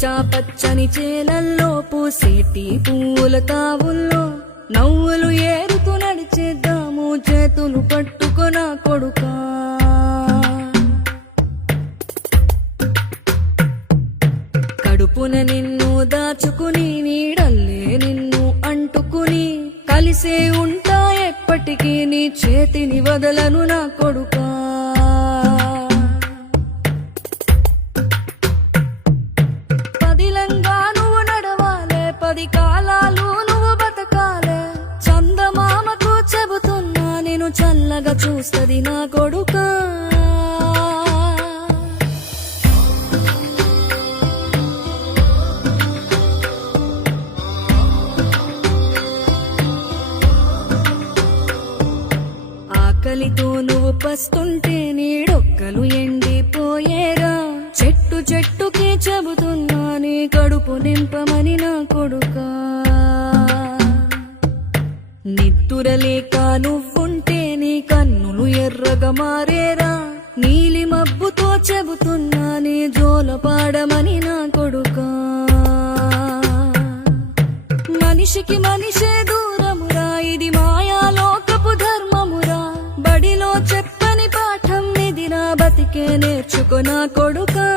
పచ్చా పచ్చని చేలల్లో పూసేటి పూల తావుల్లో నవ్వులు ఏరుతూ నడిచేద్దాము చేతులు పట్టుకొన కొడుకా. కడుపున నిన్ను దాచుకుని నీడల్లే నిన్ను అంటుకుని కలిసే ఉంటా ఎప్పటికీ నీ చేతిని వదలను నా కొడుకా. పదిలంగా నువ్వు నడవాలే, 10 కాలాలు నువ్వు బతకాలే. చందమామకు చెబుతున్నా నేను చల్లగా చూస్తది నా కొడుకా. ఆకలితో నువ్వు పస్తుంటే నీడొక్కలు ఎండిపోయేరా. చెట్టు చెట్టుకి చెబుతున్నా నీ కడుపు నింపమని నా కొడుకా. నిద్దురలేక నువ్వుంటే నీ కన్నులు ఎర్రగా మారేరా. నీలి మబ్బుతో చెబుతున్నా నీ జోల పాడమని నా కొడుకా. మనిషికి మనిషే దూరమురా, ఇది మాయాలోకపు ధర్మమురా. బడిలో చెప్పని పాఠం ఇది నా బతికే నేర్చుకో నా కొడుకా.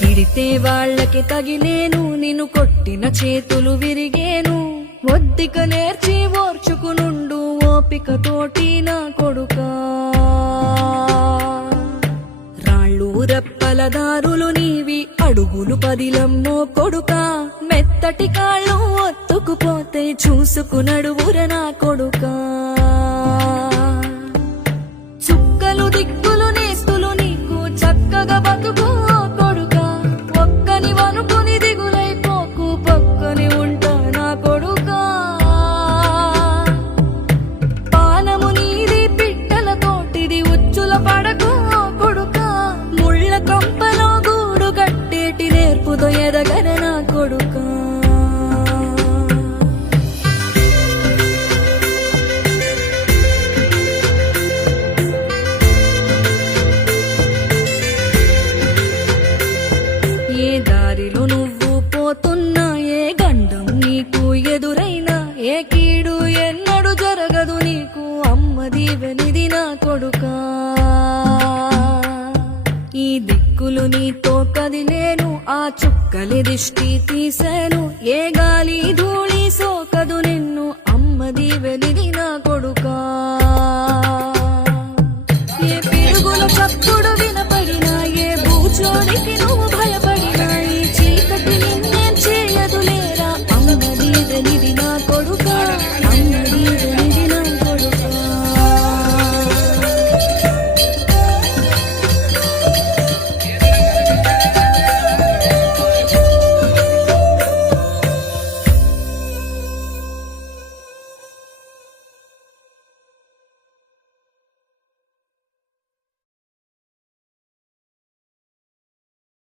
తిడితే వాళ్ళకి తగిలేను, నిన్ను కొట్టిన చేతులు విరిగేను. ఒద్దిక నేర్చి ఓర్చుకునుండు ఓపిక తోటి నా కొడుకా. రాళ్ళు రెప్పల దారులు నీవి, అడుగులు పదిలమ్మో కొడుకా. మెత్తటి కాళ్ళు ఒత్తుకుపోతే చూసుకునడువుర నా కొడుకా. చుక్కలు దిక్కులు నేస్తులు నీకు చక్కగా బతుకు కొడుకా. ఒక్కని వనుకుని దిగులైపోకు, పక్కని ఉంటా నా కొడుకా. పానము నీది పిట్టల తోటిది, ఉచ్చుల పడకు కొడుకా. ముళ్ళ కంపలో గూడు కట్టేటి నేర్పుతో ఎదగర నా కొడుకా. ఏ దారిలో నువ్వు పోతున్నా, ఏ గండం నీకు ఎదురైనా, ఏ కీడు ఎన్నడు జరగదు నీకు అమ్మ దీవెనిది నా కొడుకా. ఈ దిక్కులు నీతో కదిలేను, ఆ చుక్కలి దిష్టి తీశాను. ఏ గాలి